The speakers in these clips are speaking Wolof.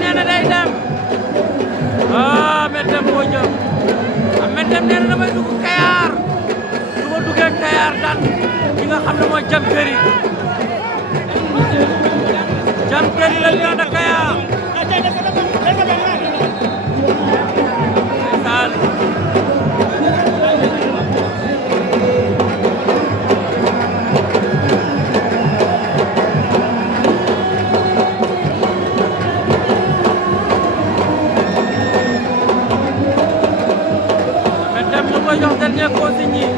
nee na day dem Ahmed Deme moo jëm Ahmed Deme nee na damay dugg Kayar su ma duggee Kayar daan ki nga xam ne mooy Diam Terry Diam Terry la lion de Kayar ndeysaan jox dernier consigne yi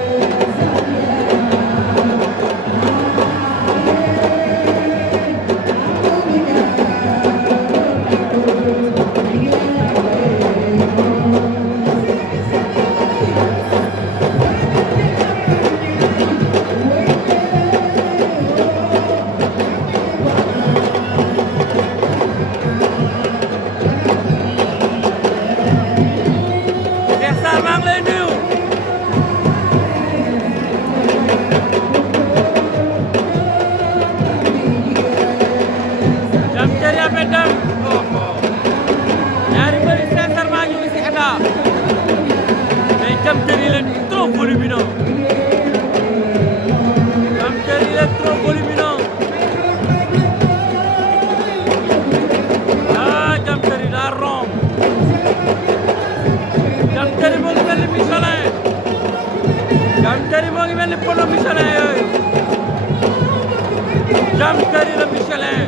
Cheikh Sarr maa ngi lay nuyu Diam Terry Ahmed Deme ñaari mbëri sincèrement ñu ngi si état mais Diam Terry il est trop volumineux Diam Terry il est trop volumineux Diam Terry daa romb Diam Terry moo ngi mel ni Michelin Diam Terry moo ngi mel ni pono Michelin yooyu Diam Terry le Michelin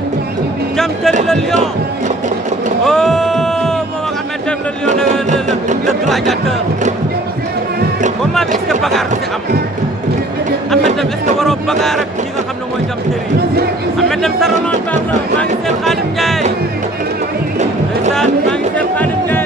Diam Terry le lion oh moom ak Ahmed Deme le lion le gladiateur combat bi est-ce que bagarre du ci am Ahmed Deme est-ce que waroo bagarre ak ki nga xam ne mooy Diam Terry Ahmed Deme sa relance baax na maa ngi seen Khadim Ndiaye ndeysaan maa ngi seen Khadim Ndiaye